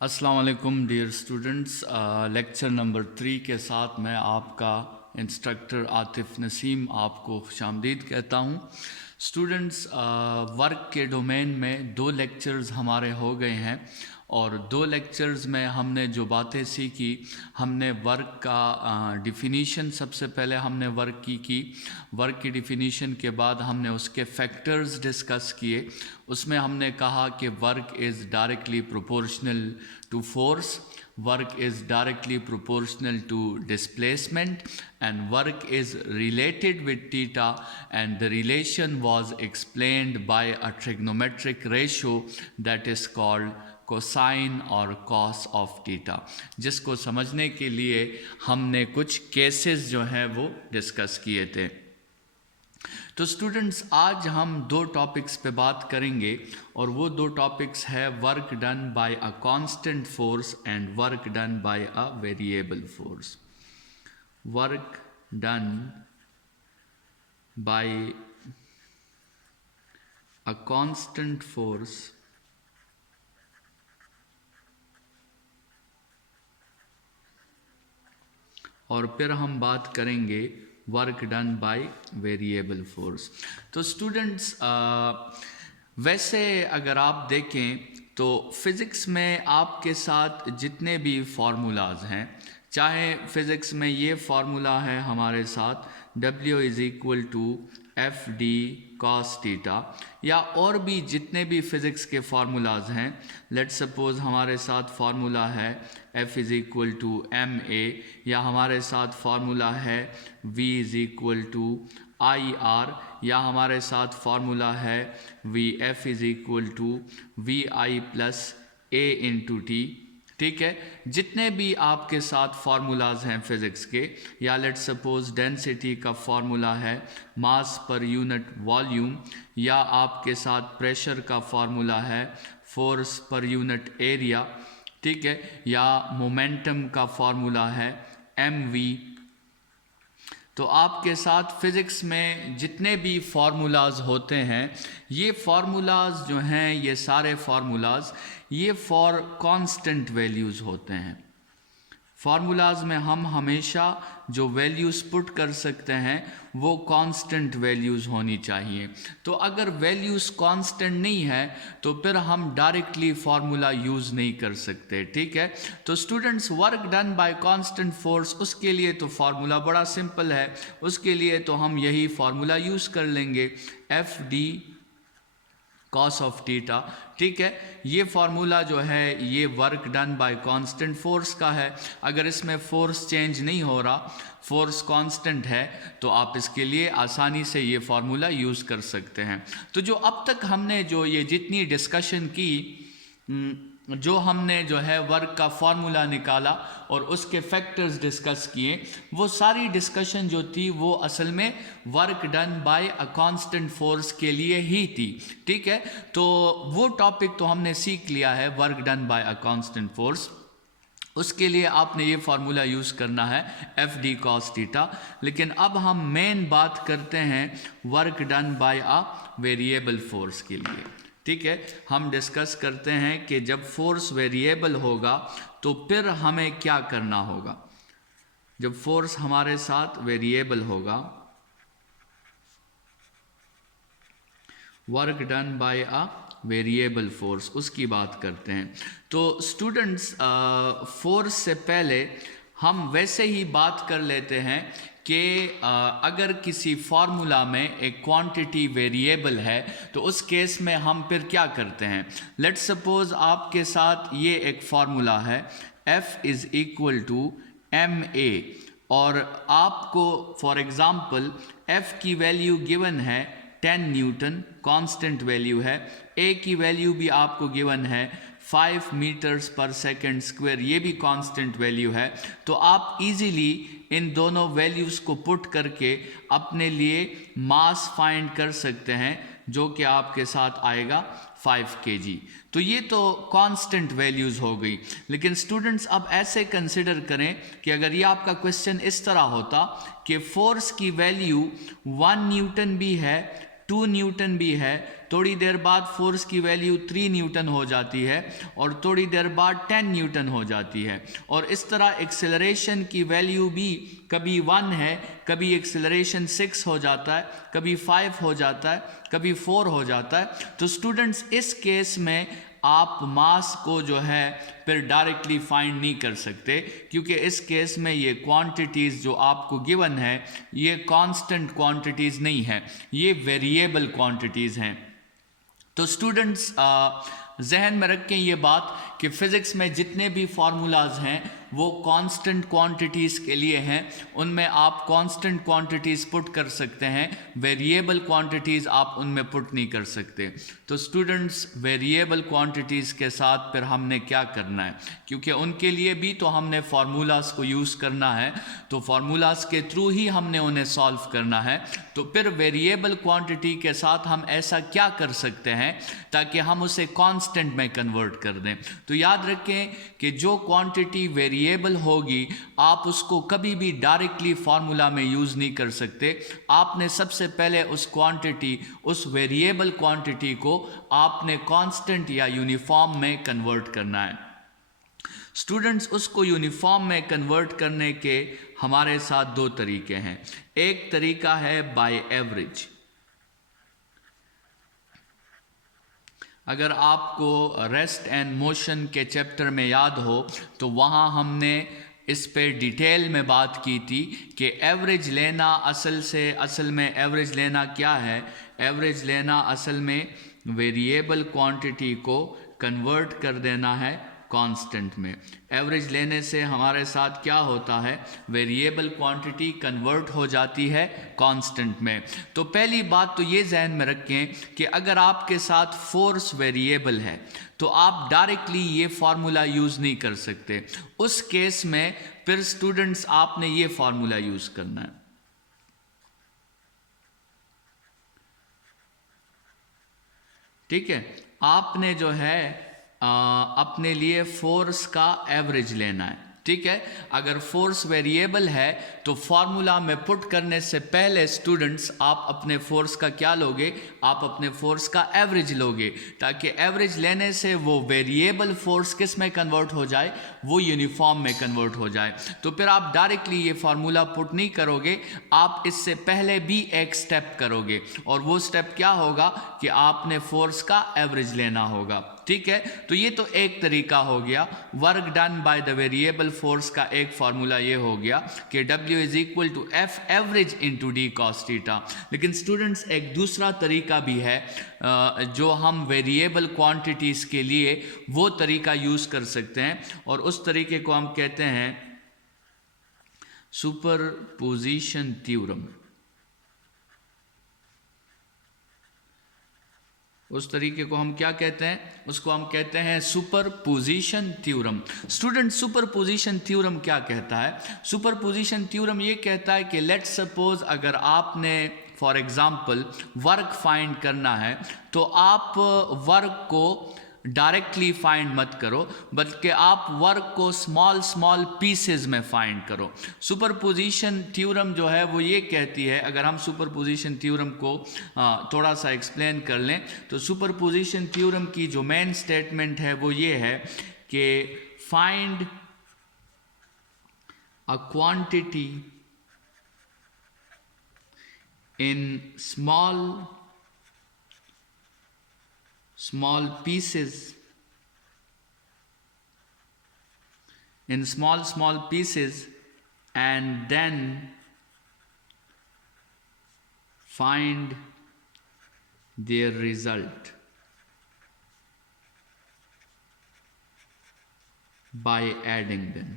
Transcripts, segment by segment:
अस्सलाम वालेकुम dear students. Lecture number 3 के साथ मैं आपका इंस्ट्रक्टर आतिफ़ नसीम आपको खुशामदीद कहता हूँ। स्टूडेंट्स, वर्क के डोमेन में 2 लेक्चर्स हमारे हो गए हैं और 2 लेक्चर्स में हमने जो बातें सीखी, हमने वर्क का डिफ़िनीशन सबसे पहले हमने वर्क की वर्क की डिफ़िनीशन के बाद हमने उसके फैक्टर्स डिस्कस किए। उसमें हमने कहा कि work is directly proportional to force, work is directly proportional to displacement, and work is related with theta, and the relation was explained by a trigonometric ratio that is called cosine और cos of theta, जिसको समझने के लिए हमने कुछ cases जो हैं वो डिस्कस किए थे। तो स्टूडेंट्स, आज हम 2 टॉपिक्स पे बात करेंगे और वो 2 टॉपिक्स है work done bye a constant force and work done bye a variable force. Work done bye a constant force और फिर हम बात करेंगे work done by variable force. तो स्टूडेंट्स, वैसे अगर आप देखें तो फिज़िक्स में आपके साथ जितने भी फार्मूलाज हैं, चाहे फ़िज़िक्स में ये फार्मूला है हमारे साथ W = FD cos थीटा, या और भी जितने भी फ़िज़िक्स के फार्मूलाज हैं, लेट्स सपोज़ हमारे साथ फार्मूला है F = ma, या हमारे साथ फार्मूला है V = IR, या हमारे साथ फार्मूला है Vf = VI + A × T। ठीक है, जितने भी आपके साथ फार्मूलाज हैं फिज़िक्स के, या लेट्स सपोज डेंसिटी का फार्मूला है मास पर यूनिट वॉल्यूम, या आपके साथ प्रेशर का फार्मूला है फोर्स पर यूनिट एरिया, ठीक है, या मोमेंटम का फार्मूला है mv। तो आपके साथ फिज़िक्स में जितने भी फार्मूलाज होते हैं, ये फार्मूलाज जो हैं, ये सारे फार्मूलाज ये फॉर कांस्टेंट वैल्यूज़ होते हैं। फार्मूलाज में हम हमेशा जो वैल्यूज़ पुट कर सकते हैं वो कांस्टेंट वैल्यूज़ होनी चाहिए। तो अगर वैल्यूज़ कांस्टेंट नहीं है तो फिर हम डायरेक्टली फार्मूला यूज़ नहीं कर सकते। ठीक है, तो students, work done bye constant force, उसके लिए तो फार्मूला बड़ा सिंपल है। उसके लिए तो हम यही फार्मूला यूज़ कर लेंगे, FD कॉस ऑफ थीटा। ठीक है, ये फार्मूला जो है ये work done bye constant force का है। अगर इसमें फोर्स चेंज नहीं हो रहा, फोर्स कांस्टेंट है, तो आप इसके लिए आसानी से ये फार्मूला यूज़ कर सकते हैं। तो जो अब तक हमने जो ये जितनी डिस्कशन की, जो हमने जो है वर्क का फार्मूला निकाला और उसके फैक्टर्स डिस्कस किए, वो सारी डिस्कशन जो थी वो असल में work done bye a constant force के लिए ही थी। ठीक है, तो वो टॉपिक तो हमने सीख लिया है, work done bye a constant force. उसके लिए आपने ये फार्मूला यूज़ करना है FD cos थीटा। लेकिन अब हम मेन बात करते हैं work done bye a variable force के लिए। ठीक है, हम डिस्कस करते हैं कि जब फोर्स वेरिएबल होगा तो फिर हमें क्या करना होगा। जब फोर्स हमारे साथ वेरिएबल होगा, work done bye a variable force, उसकी बात करते हैं। तो स्टूडेंट्स, फोर्स से पहले हम वैसे ही बात कर लेते हैं कि अगर किसी फार्मूला में एक क्वांटिटी वेरिएबल है तो उस केस में हम फिर क्या करते हैं। लेट्स सपोज आपके साथ ये एक फार्मूला है F = ma, और आपको फॉर एग्जांपल F की वैल्यू गिवन है 10 न्यूटन, कांस्टेंट वैल्यू है। A की वैल्यू भी आपको गिवन है 5 मीटर्स पर सेकंड स्क्वायर, ये भी कांस्टेंट वैल्यू है। तो आप इजीली इन दोनों वैल्यूज़ को पुट करके अपने लिए मास फाइंड कर सकते हैं, जो कि आपके साथ आएगा 5 kg। तो ये तो कांस्टेंट वैल्यूज़ हो गई। लेकिन स्टूडेंट्स, अब ऐसे कंसिडर करें कि अगर ये आपका क्वेश्चन इस तरह होता कि फोर्स की वैल्यू 1 न्यूटन भी है, 2 न्यूटन भी है, थोड़ी देर बाद फोर्स की वैल्यू 3 न्यूटन हो जाती है और थोड़ी देर बाद 10 न्यूटन हो जाती है। और इस तरह एक्सेलरेशन की वैल्यू भी कभी 1 है, कभी एक्सेलरेशन 6 हो जाता है, कभी 5 हो जाता है, कभी 4 हो जाता है। तो स्टूडेंट्स इस केस में आप मास को जो है फिर डायरेक्टली फाइंड नहीं कर सकते, क्योंकि इस केस में ये क्वांटिटीज़ जो आपको गिवन है ये कांस्टेंट क्वांटिटीज़ नहीं है, ये वेरिएबल क्वांटिटीज़ हैं। तो स्टूडेंट्स जहन में रखें ये बात कि फ़िज़िक्स में जितने भी फार्मूलाज हैं वो कांस्टेंट क्वांटिटीज़ के लिए हैं, उनमें आप कांस्टेंट क्वांटिटीज़ पुट कर सकते हैं, वेरिएबल क्वांटिटीज़ आप उनमें पुट नहीं कर सकते। तो स्टूडेंट्स वेरिएबल क्वांटिटीज़ के साथ फिर हमने क्या करना है, क्योंकि उनके लिए भी तो हमने फार्मूलाज को यूज़ करना है, तो फार्मूलाज के थ्रू ही हमने उन्हें सॉल्व करना है। तो फिर वेरिएबल क्वांटिटी के साथ हम ऐसा क्या कर सकते हैं ताकि हम उसे कांस्टेंट में कन्वर्ट कर दें। तो याद रखें कि जो क्वांटिटी वेरिएबल होगी आप उसको कभी भी डायरेक्टली फार्मूला में यूज़ नहीं कर सकते। आपने सबसे पहले उस क्वांटिटी, उस वेरिएबल क्वांटिटी को आपने कांस्टेंट या यूनिफॉर्म में कन्वर्ट करना है। स्टूडेंट्स उसको यूनिफॉर्म में कन्वर्ट करने के हमारे साथ दो तरीके हैं। एक तरीका है बाय एवरेज। अगर आपको रेस्ट एंड मोशन के चैप्टर में याद हो तो वहाँ हमने इस पे डिटेल में बात की थी कि एवरेज लेना असल में एवरेज लेना क्या है। एवरेज लेना असल में वेरिएबल क्वांटिटी को कन्वर्ट कर देना है कांस्टेंट में। एवरेज लेने से हमारे साथ क्या होता है, वेरिएबल क्वांटिटी कन्वर्ट हो जाती है कांस्टेंट में। तो पहली बात तो ये जहन में रखें कि अगर आपके साथ फोर्स वेरिएबल है तो आप डायरेक्टली ये फार्मूला यूज़ नहीं कर सकते। उस केस में फिर स्टूडेंट्स आपने ये फार्मूला यूज़ करना है। ठीक है, आपने जो है अपने लिए फोर्स का एवरेज लेना है। ठीक है, अगर फोर्स वेरिएबल है तो फार्मूला में पुट करने से पहले स्टूडेंट्स आप अपने फोर्स का क्या लोगे, आप अपने फोर्स का एवरेज लोगे, ताकि एवरेज लेने से वो वेरिएबल फोर्स किस में कन्वर्ट हो जाए, वो यूनिफॉर्म में कन्वर्ट हो जाए। तो फिर आप डायरेक्टली ये फार्मूला पुट नहीं करोगे, आप इससे पहले भी एक स्टेप करोगे, और वो स्टेप क्या होगा कि आपने फोर्स का एवरेज लेना होगा। ठीक है, तो ये तो एक तरीका हो गया। Work done by the variable force का एक फार्मूला ये हो गया कि W is equal to F average into D cos theta. लेकिन स्टूडेंट्स एक दूसरा तरीका भी है जो हम वेरिएबल क्वांटिटीज़ के लिए वो तरीका यूज़ कर सकते हैं, और उस तरीके को हम कहते हैं सुपरपोजिशन थ्योरम। उस तरीके को हम क्या कहते हैं, उसको हम कहते हैं superposition theorem. Student superposition theorem क्या कहता है? सुपरपोजिशन थ्योरम ये कहता है कि लेट्स सपोज अगर आपने फॉर एग्जांपल वर्क फाइंड करना है तो आप वर्क को डायरेक्टली फाइंड मत करो, बल्कि आप वर्क को स्मॉल स्मॉल पीसेस में फाइंड करो। सुपरपोजिशन थ्योरम जो है वो ये कहती है, अगर हम सुपरपोजिशन थ्योरम को थोड़ा सा एक्सप्लेन कर लें तो सुपरपोजिशन थ्योरम की जो मेन स्टेटमेंट है वो ये है कि find a quantity in small pieces, in small pieces, and then find their result by adding them।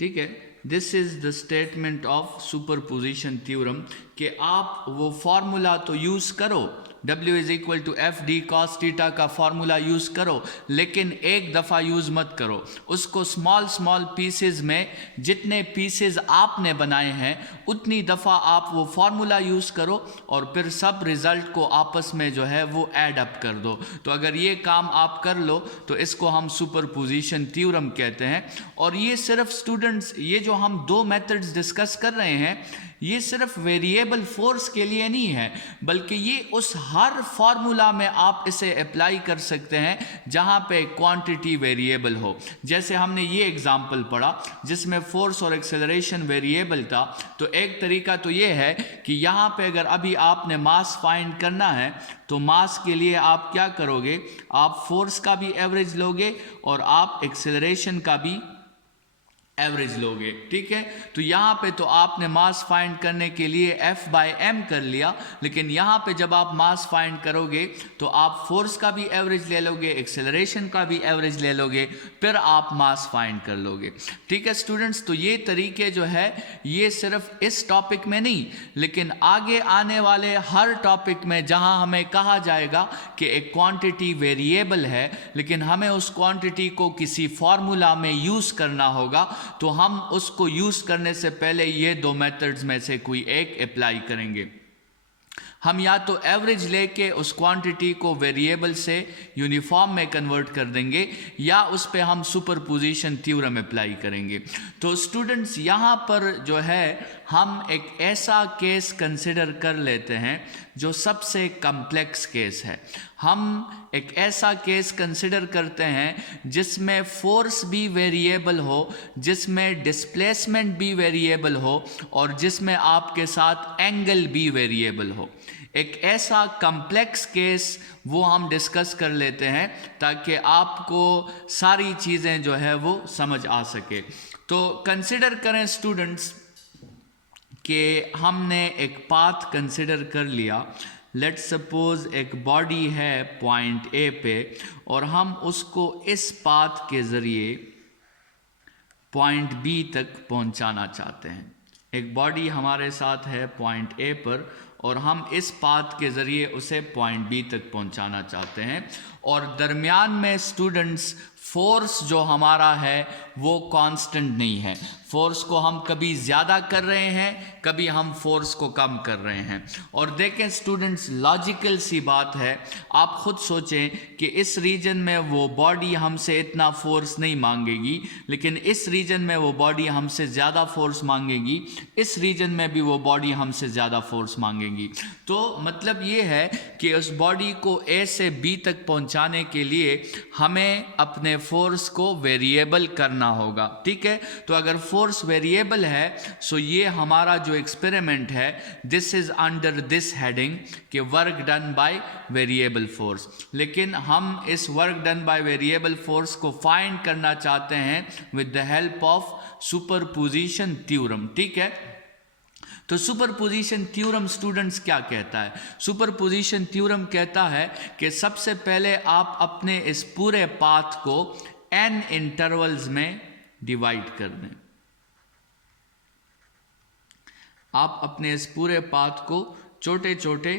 ठीक है, this is the statement of superposition theorem कि आप वो फार्मूला तो यूज़ करो, W is equal to F D cos theta का formula use करो, लेकिन एक दफ़ा यूज़ मत करो, उसको स्मॉल स्मॉल पीसेस में, जितने पीसेस आपने बनाए हैं उतनी दफ़ा आप वो फार्मूला यूज़ करो, और फिर सब रिज़ल्ट को आपस में जो है वो ऐड अप कर दो। तो अगर ये काम आप कर लो तो इसको हम सुपरपोजिशन थ्योरम कहते हैं। और ये सिर्फ स्टूडेंट्स, ये जो हम दो मेथड्स डिस्कस कर रहे हैं ये सिर्फ वेरिएबल फोर्स के लिए नहीं है, बल्कि ये उस हर फार्मूला में आप इसे अप्लाई कर सकते हैं जहां पे क्वांटिटी वेरिएबल हो। जैसे हमने ये एग्जांपल पढ़ा जिसमें फोर्स और एक्सेलरेशन वेरिएबल था, तो एक तरीका तो ये है कि यहाँ पे अगर अभी आपने मास फाइंड करना है तो मास के लिए आप क्या करोगे, आप फोर्स का भी एवरेज लोगे और आप एक्सेलरेशन का भी एवरेज लोगे। ठीक है, तो यहाँ पे तो आपने मास फाइंड करने के लिए F/m कर लिया, लेकिन यहाँ पे जब आप मास फाइंड करोगे तो आप फोर्स का भी एवरेज ले लोगे, एक्सेलरेशन का भी एवरेज ले लोगे, फिर आप मास फाइंड कर लोगे। ठीक है स्टूडेंट्स, तो ये तरीके जो है ये सिर्फ इस टॉपिक में नहीं, लेकिन आगे आने वाले हर टॉपिक में जहाँ हमें कहा जाएगा कि एक क्वांटिटी वेरिएबल है लेकिन हमें उस क्वांटिटी को किसी फॉर्मूला में यूज़ करना होगा, तो हम उसको यूज करने से पहले ये दो मेथड्स में से कोई एक अप्लाई करेंगे। हम या तो एवरेज लेके उस क्वांटिटी को वेरिएबल से यूनिफॉर्म में कन्वर्ट कर देंगे या उस पे हम सुपरपोजिशन थ्योरम अप्लाई करेंगे। तो स्टूडेंट्स यहाँ पर जो है हम एक ऐसा केस कंसिडर कर लेते हैं जो सबसे कॉम्प्लेक्स केस है। हम एक ऐसा केस कंसिडर करते हैं जिसमें फोर्स भी वेरिएबल हो, जिसमें डिस्प्लेसमेंट भी वेरिएबल हो और जिसमें आपके साथ एंगल भी वेरिएबल हो। एक ऐसा कॉम्प्लेक्स केस वो हम डिस्कस कर लेते हैं ताकि आपको सारी चीज़ें जो है वो समझ आ सके। तो कंसिडर करें स्टूडेंट्स कि हमने एक पाथ कंसिडर कर लिया। लेट्स सपोज एक बॉडी है पॉइंट ए पे और हम उसको इस पाथ के ज़रिए पॉइंट बी तक पहुंचाना चाहते हैं। एक बॉडी हमारे साथ है पॉइंट ए पर और हम इस पाथ के ज़रिए उसे पॉइंट बी तक पहुंचाना चाहते हैं, और दरमियान में स्टूडेंट्स फोर्स जो हमारा है वो कांस्टेंट नहीं है। फोर्स को हम कभी ज़्यादा कर रहे हैं, कभी हम फोर्स को कम कर रहे हैं। और देखें स्टूडेंट्स, लॉजिकल सी बात है, आप खुद सोचें कि इस रीजन में वो बॉडी हमसे इतना फोर्स नहीं मांगेगी, लेकिन इस रीजन में वो बॉडी हमसे ज़्यादा फोर्स मांगेगी, इस रीजन में भी वो बॉडी हमसे ज़्यादा फोर्स मांगेगी। तो मतलब ये है कि उस बॉडी को ए से बी तक पहुंचाने के लिए हमें अपने फोर्स को वेरिएबल करना होगा। ठीक है, तो अगर फोर्स वेरिएबल है सो ये हमारा जो एक्सपेरिमेंट है this is under this heading कि work done by variable force. लेकिन हम इस work done by variable force को फाइंड करना चाहते हैं with the help of superposition theorem. ठीक है, तो सुपरपोजिशन थ्योरम स्टूडेंट्स क्या कहता है? सुपरपोजिशन थ्योरम कहता है कि सबसे पहले आप अपने इस पूरे पाथ को n इंटरवल्स में डिवाइड कर दें। आप अपने इस पूरे पाथ को छोटे छोटे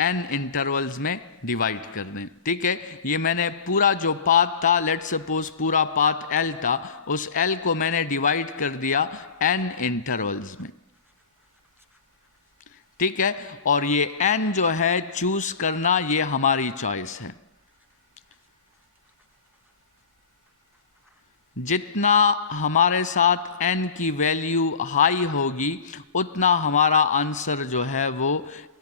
n इंटरवल्स में डिवाइड कर दें। ठीक है, ये मैंने पूरा जो पाथ था, लेट्स सपोज पूरा पाथ L था, उस L को मैंने डिवाइड कर दिया n इंटरवल्स में। ठीक है, और ये n जो है चूज करना ये हमारी चॉइस है। जितना हमारे साथ n की वैल्यू हाई होगी उतना हमारा आंसर जो है वो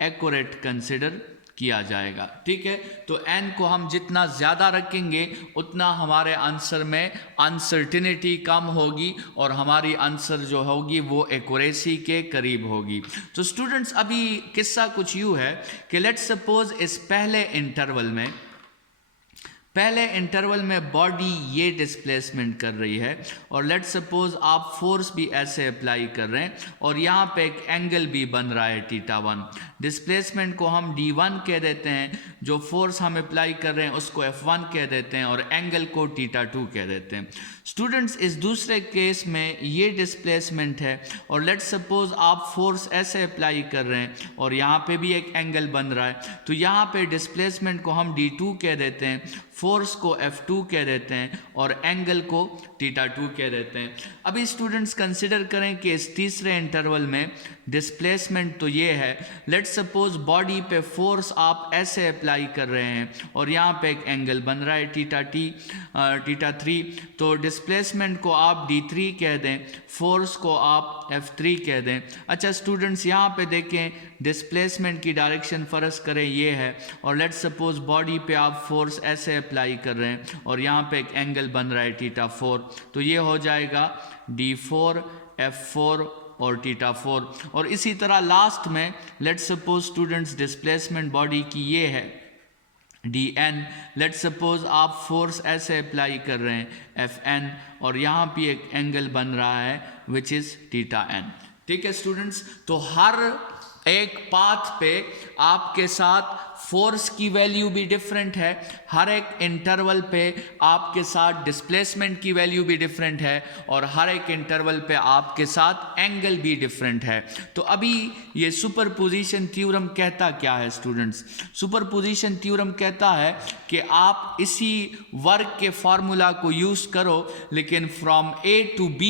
एक्यूरेट कंसिडर किया जाएगा। ठीक है, तो n को हम जितना ज़्यादा रखेंगे उतना हमारे आंसर में अनसर्टिनिटी कम होगी और हमारी आंसर जो होगी वो एक्यूरेसी के करीब होगी। तो स्टूडेंट्स अभी किस्सा कुछ यूँ है कि लेट्स सपोज इस पहले इंटरवल में बॉडी ये डिस्प्लेसमेंट कर रही है और लेट्स सपोज आप फोर्स भी ऐसे अप्लाई कर रहे हैं और यहाँ पे एक एंगल भी बन रहा है θ1। डिस्प्लेसमेंट को हम d1 कह देते हैं, जो फोर्स हम अप्लाई कर रहे हैं उसको f1 कह देते हैं और एंगल को θ2 कह देते हैं। स्टूडेंट्स इस दूसरे केस में ये डिस्प्लेसमेंट है और लेट्स सपोज आप फोर्स ऐसे अप्लाई कर रहे हैं और यहाँ पे भी एक एंगल बन रहा है, तो यहाँ पे डिस्प्लेसमेंट को हम d2 कह देते हैं, फोर्स को F2 कह देते हैं और एंगल को θ2 कह देते हैं। अभी स्टूडेंट्स कंसिडर करें कि इस तीसरे इंटरवल में डिस्प्लेसमेंट तो ये है, लेट्स सपोज बॉडी पे फोर्स आप ऐसे अप्लाई कर रहे हैं और यहाँ पे एक एंगल बन रहा है θ3, तो डिस्प्लेसमेंट को आप d3 कह दें, फोर्स को आप F3 कह दें। अच्छा स्टूडेंट्स यहाँ पे देखें, डिस्प्लेसमेंट की डायरेक्शन फ़र्ज करें ये है और लेट्स सपोज बॉडी पे आप फोर्स ऐसे अप्लाई कर रहे हैं और यहाँ पे एक एंगल बन रहा है θ4, तो ये हो जाएगा d4 F4 और θ4। और इसी तरह लास्ट में let's suppose students displacement body की ये है dn, लेट्स सपोज आप फोर्स ऐसे अप्लाई कर रहे हैं Fn और यहाँ भी एक एंगल बन रहा है विच इज़ θn। ठीक है स्टूडेंट्स, तो हर एक पाथ पे आपके साथ फोर्स की वैल्यू भी डिफरेंट है, हर एक इंटरवल पे आपके साथ डिस्प्लेसमेंट की वैल्यू भी डिफरेंट है और हर एक इंटरवल पे आपके साथ एंगल भी डिफरेंट है। तो अभी ये सुपरपोजिशन थ्योरम कहता क्या है स्टूडेंट्स? सुपरपोजिशन थ्योरम कहता है कि आप इसी वर्क के फार्मूला को यूज़ करो, लेकिन from A to B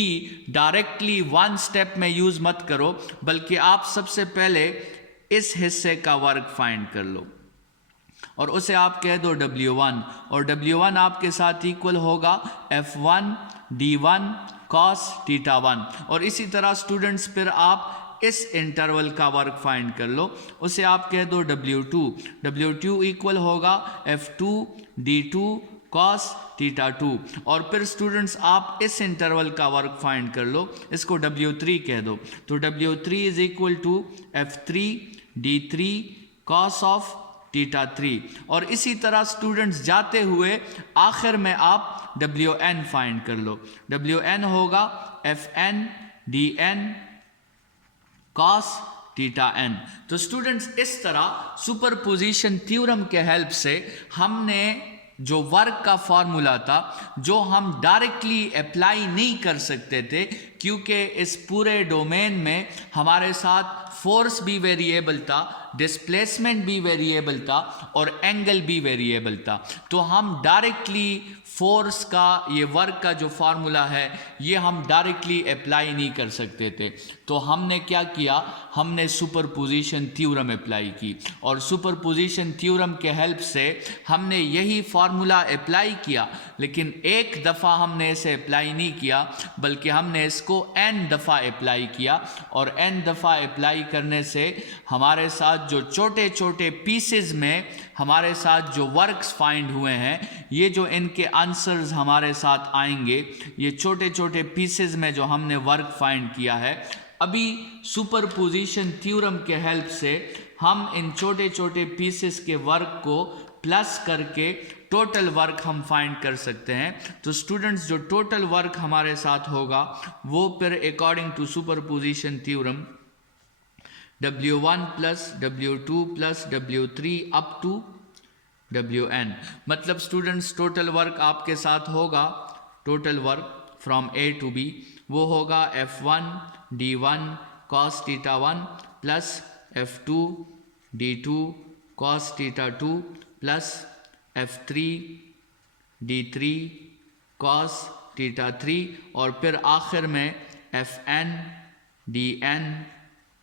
directly one step में यूज़ मत करो, बल्कि आप सबसे पहले इस हिस्से का वर्क फाइंड कर लो और उसे आप कह दो W1 और W1 आपके साथ इक्वल होगा F1 D1 cos θ1। और इसी तरह स्टूडेंट्स फिर आप इस इंटरवल का वर्क फाइंड कर लो, उसे आप कह दो W2 इक्वल होगा F2 D2 cos θ2। और फिर स्टूडेंट्स आप इस इंटरवल का वर्क फाइंड कर लो, इसको W3 कह दो, तो W3 is equal to F3 D3 cos of θ3। और इसी तरह स्टूडेंट्स जाते हुए आखिर में आप Wn फाइंड कर लो, Wn होगा Fn Dn cos θn। तो स्टूडेंट्स इस तरह सुपरपोजिशन थ्योरम के हेल्प से हमने जो वर्क का फॉर्मूला था, जो हम डायरेक्टली अप्लाई नहीं कर सकते थे क्योंकि इस पूरे डोमेन में हमारे साथ फोर्स भी वेरिएबल था, डिस्प्लेसमेंट भी वेरिएबल था और एंगल भी वेरिएबल था, तो हम डायरेक्टली फोर्स का ये वर्क का जो फार्मूला है ये हम डायरेक्टली अप्लाई नहीं कर सकते थे। तो हमने क्या किया, हमने सुपरपोजिशन थ्योरम अप्लाई की और सुपरपोजिशन थ्योरम के हेल्प से हमने यही फार्मूला अप्लाई किया, लेकिन एक दफ़ा हमने इसे अप्लाई नहीं किया बल्कि हमने इसको n दफ़ा अप्लाई किया और n दफ़ा अप्लाई करने से हमारे साथ जो छोटे छोटे पीसेस में हमारे साथ जो वर्क्स फाइंड हुए हैं, ये जो इनके आंसर्स हमारे साथ आएंगे, ये छोटे छोटे पीसेस में जो हमने वर्क फाइंड किया है, अभी सुपरपोजिशन थ्योरम के हेल्प से हम इन छोटे छोटे पीसेस के वर्क को प्लस करके टोटल वर्क हम फाइंड कर सकते हैं। तो स्टूडेंट्स जो टोटल वर्क हमारे साथ होगा वो फिर according to superposition theorem W1 plus W2 plus W3 up to Wn, मतलब स्टूडेंट्स टोटल वर्क आपके साथ होगा, total work from A to B वो होगा F1 D1 cos θ1 plus F2 D2 cos θ2 plus F3 D3 cos θ3 और फिर आखिर में Fn Dn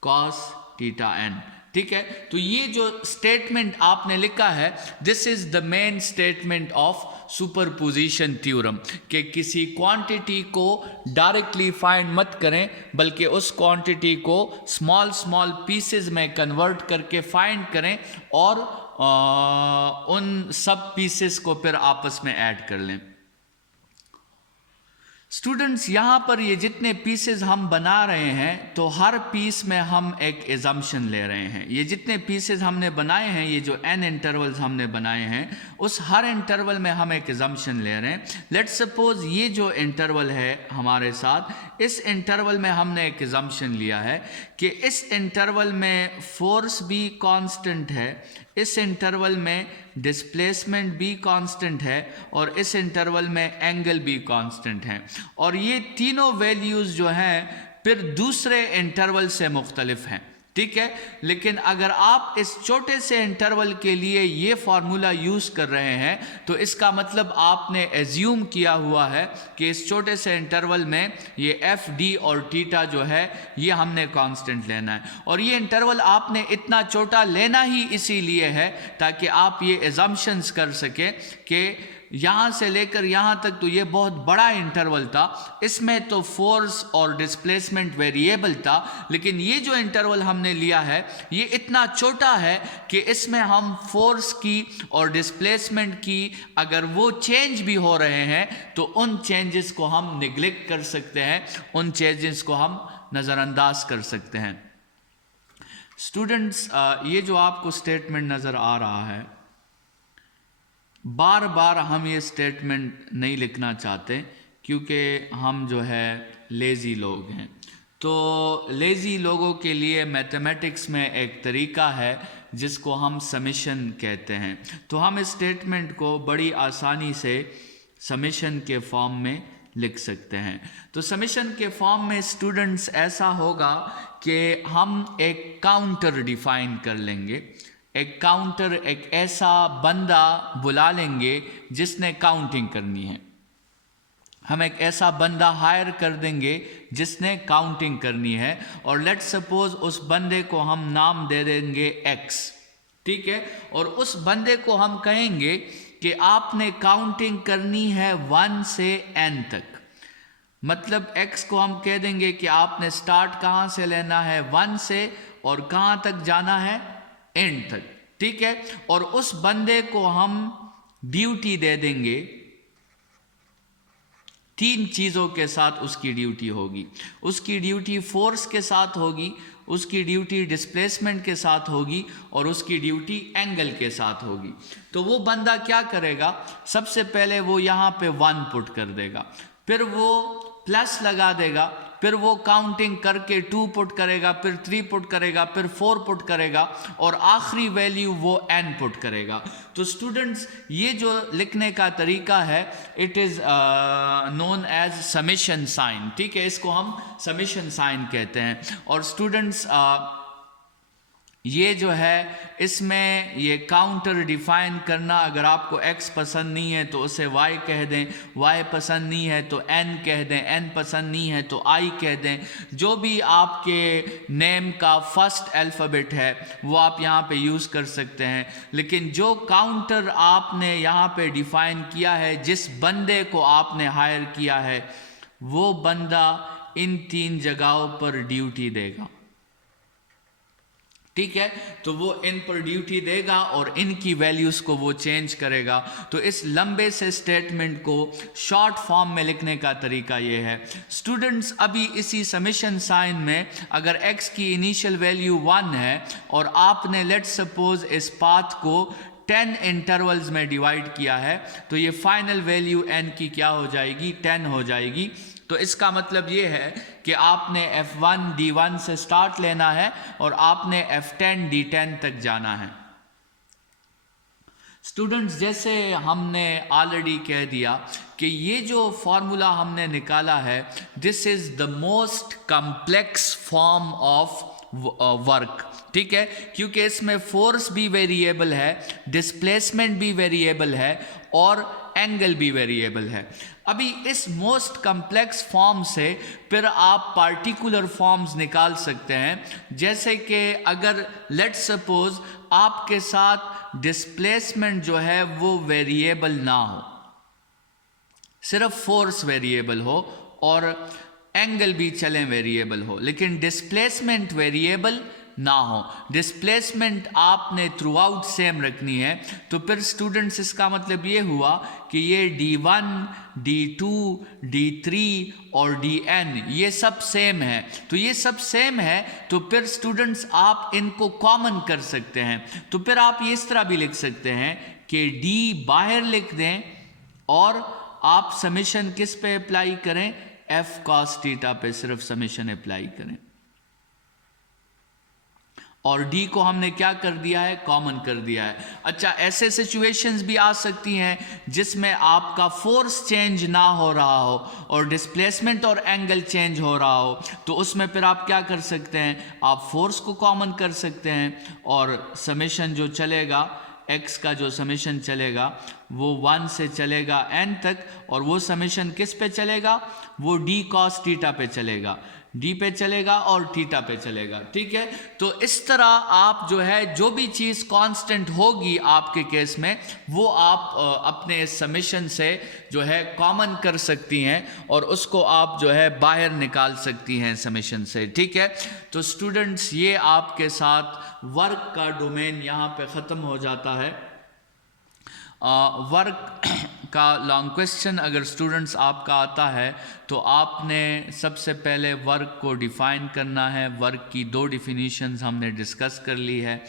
cos θn। ठीक है, तो ये जो स्टेटमेंट आपने लिखा है, this is the main statement of superposition theorem कि किसी क्वांटिटी को डायरेक्टली फाइंड मत करें बल्कि उस क्वांटिटी को स्मॉल स्मॉल पीसेस में कन्वर्ट करके फाइंड करें और उन सब पीसेस को फिर आपस में ऐड कर लें। स्टूडेंट्स यहाँ पर ये जितने पीसेस हम बना रहे हैं, तो हर पीस में हम एक एजम्पशन ले रहे हैं। ये जितने पीसेस हमने बनाए हैं, ये जो n इंटरवल्स हमने बनाए हैं, उस हर इंटरवल में हम एक एजम्पशन ले रहे हैं। लेट्स सपोज ये जो इंटरवल है हमारे साथ, इस इंटरवल में हमने एक एजम्पशन लिया है कि इस इंटरवल में फोर्स भी कांस्टेंट है, इस इंटरवल में डिस्प्लेसमेंट भी कांस्टेंट है और इस इंटरवल में एंगल भी कांस्टेंट है। और ये तीनों वैल्यूज़ जो हैं फिर दूसरे इंटरवल से मुख्तलिफ हैं। ठीक है। लेकिन अगर आप इस छोटे से इंटरवल के लिए ये फार्मूला यूज़ कर रहे हैं तो इसका मतलब आपने एज्यूम किया हुआ है कि इस छोटे से इंटरवल में ये एफ डी और थीटा जो है ये हमने कांस्टेंट लेना है। और ये इंटरवल आपने इतना छोटा लेना ही इसीलिए है ताकि आप ये एजम्पशंस कर सकें कि यहाँ से लेकर यहाँ तक तो ये बहुत बड़ा इंटरवल था, इसमें तो फोर्स और डिस्प्लेसमेंट वेरिएबल था, लेकिन ये जो इंटरवल हमने लिया है ये इतना छोटा है कि इसमें हम फोर्स की और डिस्प्लेसमेंट की अगर वो चेंज भी हो रहे हैं तो उन चेंजेस को हम निगलेक्ट कर सकते हैं, उन चेंजेस को हम नज़रअंदाज कर सकते हैं। स्टूडेंट्स, ये जो आपको स्टेटमेंट नज़र आ रहा है, बार बार हम ये स्टेटमेंट नहीं लिखना चाहते क्योंकि हम जो है लेज़ी लोग हैं। तो लेज़ी लोगों के लिए मैथमेटिक्स में एक तरीका है जिसको हम समेशन कहते हैं। तो हम इस स्टेटमेंट को बड़ी आसानी से समेशन के फॉर्म में लिख सकते हैं। तो समेशन के फॉर्म में स्टूडेंट्स ऐसा होगा कि हम एक काउंटर डिफाइन कर लेंगे। एक काउंटर, एक ऐसा बंदा बुला लेंगे जिसने काउंटिंग करनी है। हम एक ऐसा बंदा हायर कर देंगे जिसने काउंटिंग करनी है और लेट्स सपोज उस बंदे को हम नाम दे देंगे एक्स, ठीक है। और उस बंदे को हम कहेंगे कि आपने काउंटिंग करनी है 1 से n तक। मतलब x को हम कह देंगे कि आपने स्टार्ट कहाँ से लेना है, 1 से, और कहाँ तक जाना है, एंड तक, ठीक है। और उस बंदे को हम ड्यूटी दे देंगे, 3 चीज़ों के साथ उसकी ड्यूटी होगी। उसकी ड्यूटी फोर्स के साथ होगी, उसकी ड्यूटी डिस्प्लेसमेंट के साथ होगी और उसकी ड्यूटी एंगल के साथ होगी। तो वो बंदा क्या करेगा, सबसे पहले वो यहाँ पे 1 पुट कर देगा, फिर वो प्लस लगा देगा, फिर वो काउंटिंग करके 2 पुट करेगा, फिर 3 पुट करेगा, फिर 4 पुट करेगा और आखिरी वैल्यू वो n पुट करेगा। तो स्टूडेंट्स, ये जो लिखने का तरीका है it is known as summation sign, ठीक है। इसको हम समेशन साइन कहते हैं। और स्टूडेंट्स, ये जो है इसमें ये काउंटर डिफाइन करना, अगर आपको x पसंद नहीं है तो उसे y कह दें, y पसंद नहीं है तो n कह दें, n पसंद नहीं है तो i कह दें। जो भी आपके नेम का फर्स्ट अल्फ़ाबेट है वो आप यहाँ पे यूज़ कर सकते हैं। लेकिन जो काउंटर आपने यहाँ पे डिफाइन किया है, जिस बंदे को आपने हायर किया है, वो बंदा इन 3 जगहों पर ड्यूटी देगा, ठीक है। तो वो इन पर ड्यूटी देगा और इनकी वैल्यूज़ को वो चेंज करेगा। तो इस लंबे से स्टेटमेंट को शॉर्ट फॉर्म में लिखने का तरीका ये है। स्टूडेंट्स, अभी इसी समेशन साइन में अगर x की इनिशियल वैल्यू 1 है और आपने लेट्स सपोज इस पाथ को 10 इंटरवल्स में डिवाइड किया है, तो ये फाइनल वैल्यू n की क्या हो जाएगी, 10 हो जाएगी। तो इसका मतलब ये है कि आपने F1 D1 से स्टार्ट लेना है और आपने F10 D10 तक जाना है। स्टूडेंट्स, जैसे हमने ऑलरेडी कह दिया कि ये जो फॉर्मूला हमने निकाला है, this is the most complex form of work, ठीक है, क्योंकि इसमें फोर्स भी वेरिएबल है, डिस्प्लेसमेंट भी वेरिएबल है और एंगल भी वेरिएबल है। अभी इस मोस्ट कम्प्लेक्स फॉर्म से फिर आप पार्टिकुलर फॉर्म्स निकाल सकते हैं। जैसे कि अगर लेट्स सपोज आपके साथ डिस्प्लेसमेंट जो है वो वेरिएबल ना हो, सिर्फ फोर्स वेरिएबल हो और एंगल भी चलें वेरिएबल हो, लेकिन डिस्प्लेसमेंट वेरिएबल ना हो, डिस्प्लेसमेंट आपने थ्रू आउट सेम रखनी है, तो फिर स्टूडेंट्स इसका मतलब ये हुआ कि ये D1, D2, D3 और Dn ये सब सेम है। तो ये सब सेम है तो फिर स्टूडेंट्स आप इनको कॉमन कर सकते हैं। तो फिर आप ये इस तरह भी लिख सकते हैं कि D बाहर लिख दें और आप समेशन किस पे अप्लाई करें, F cos थीटा पे सिर्फ समेशन अप्लाई करें। और डी को हमने क्या कर दिया है, कॉमन कर दिया है। अच्छा, ऐसे सिचुएशंस भी आ सकती हैं जिसमें आपका फोर्स चेंज ना हो रहा हो और डिस्प्लेसमेंट और एंगल चेंज हो रहा हो, तो उसमें फिर आप क्या कर सकते हैं, आप फोर्स को कॉमन कर सकते हैं और समेशन जो चलेगा, x का जो समेशन चलेगा वो 1 से चलेगा n तक, और वो समेशन किस पे चलेगा, वो d cos थीटा पे चलेगा, डी पे चलेगा और थीटा पे चलेगा। ठीक है, तो इस तरह आप जो है जो भी चीज़ कांस्टेंट होगी आपके केस में, वो आप अपने समेशन से जो है कॉमन कर सकती हैं और उसको आप जो है बाहर निकाल सकती हैं समेशन से। ठीक है, तो स्टूडेंट्स ये आपके साथ वर्क का डोमेन यहाँ पे ख़त्म हो जाता है। वर्क का लॉन्ग क्वेश्चन अगर स्टूडेंट्स आपका आता है तो आपने सबसे पहले वर्क को डिफ़ाइन करना है। वर्क की 2 डिफिनीशंस हमने डिस्कस कर ली है।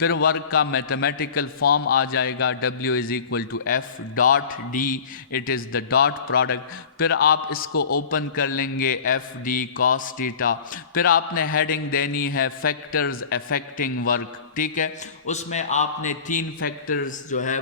फिर वर्क का मैथमेटिकल फॉर्म आ जाएगा, W = F dot D, it is the dot product. फिर आप इसको ओपन कर लेंगे FD cos थीटा। फिर आपने हेडिंग देनी है फैक्टर्स अफेक्टिंग वर्क। ठीक है, उसमें आपने 3 फैक्टर्स जो है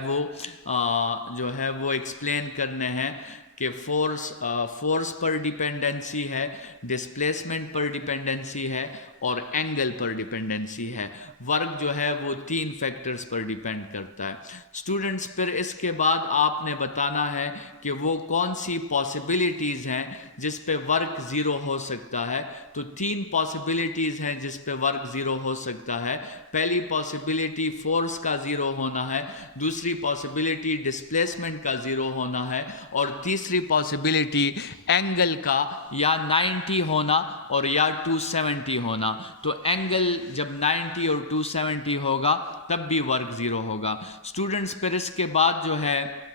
वो एक्सप्लेन करने हैं कि फोर्स पर डिपेंडेंसी है, डिस्प्लेसमेंट पर डिपेंडेंसी है और एंगल पर डिपेंडेंसी है। वर्क जो है वो 3 फैक्टर्स पर डिपेंड करता है। स्टूडेंट्स, फिर इसके बाद आपने बताना है कि वो कौन सी पॉसिबिलिटीज़ हैं जिस पे वर्क ज़ीरो हो सकता है। तो 3 पॉसिबिलिटीज़ हैं जिस पे वर्क ज़ीरो हो सकता है। पहली पॉसिबिलिटी फोर्स का ज़ीरो होना है, दूसरी पॉसिबिलिटी डिस्प्लेसमेंट का ज़ीरो होना है और तीसरी पॉसिबिलिटी एंगल का या 90 होना और या 270 होना। तो एंगल जब 90 और 270 होगा तब भी वर्क ज़ीरो होगा। स्टूडेंट्स, फिर इसके बाद जो है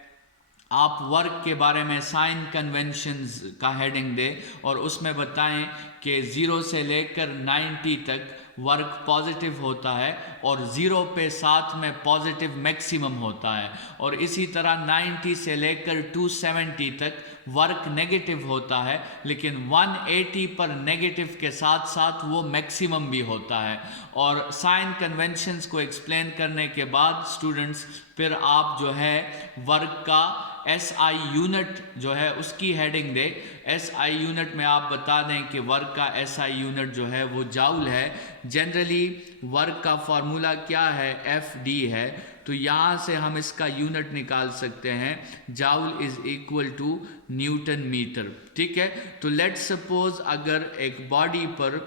आप वर्क के बारे में साइन कन्वेंशंस का हेडिंग दें और उसमें बताएं कि 0 से लेकर 90 तक वर्क पॉजिटिव होता है और 0 पे साथ में पॉजिटिव मैक्सिमम होता है, और इसी तरह 90 से लेकर 270 तक वर्क नेगेटिव होता है, लेकिन 180 पर नेगेटिव के साथ साथ वो मैक्सिमम भी होता है। और साइन कन्वेंशंस को एक्सप्लेन करने के बाद स्टूडेंट्स फिर आप जो है वर्क का SI यूनिट जो है उसकी हेडिंग दे। SI यूनिट में आप बता दें कि वर्क का SI यूनिट जो है वो जाउल है। जनरली वर्क का फार्मूला क्या है, FD है, तो यहाँ से हम इसका यूनिट निकाल सकते हैं, जाउल = न्यूटन मीटर। ठीक है, तो लेट्स सपोज अगर एक बॉडी पर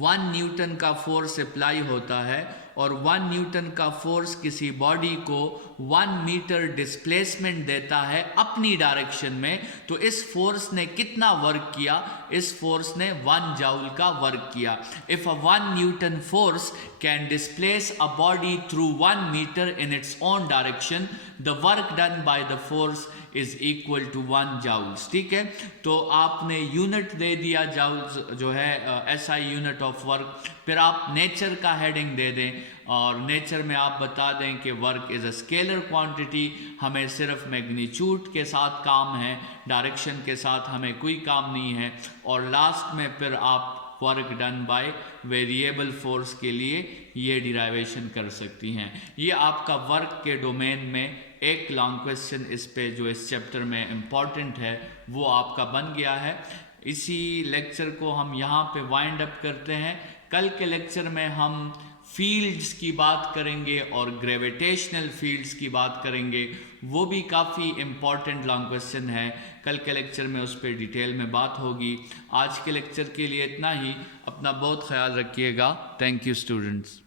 1 न्यूटन का फोर्स अप्लाई होता है और 1 न्यूटन का फोर्स किसी बॉडी को 1 मीटर डिस्प्लेसमेंट देता है अपनी डायरेक्शन में, तो इस फोर्स ने कितना वर्क किया, इस फोर्स ने 1 जाउल का वर्क किया। If a 1 newton force can displace a body through 1 metre in its own direction, the work done by the force = 1 joules. ठीक है, तो आपने यूनिट दे दिया जाउल्स जो है SI यूनिट ऑफ वर्क। फिर आप नेचर का हेडिंग दे दें और नेचर में आप बता दें कि work is a scalar quantity, हमें सिर्फ मैग्नीट्यूड के साथ काम है, डायरेक्शन के साथ हमें कोई काम नहीं है। और लास्ट में फिर आप work done by variable force के लिए ये डिराइवेशन कर सकती हैं। ये आपका वर्क के डोमेन में एक लॉन्ग क्वेश्चन इस पे जो इस चैप्टर में इम्पॉर्टेंट है वो आपका बन गया है। इसी लेक्चर को हम यहाँ पे वाइंड अप करते हैं। कल के लेक्चर में हम फील्ड्स की बात करेंगे और ग्रेविटेशनल फील्ड्स की बात करेंगे, वो भी काफ़ी इम्पॉर्टेंट लॉन्ग क्वेश्चन है। कल के लेक्चर में उस पर डिटेल में बात होगी। आज के लेक्चर के लिए इतना ही। अपना बहुत ख्याल रखिएगा। Thank you students.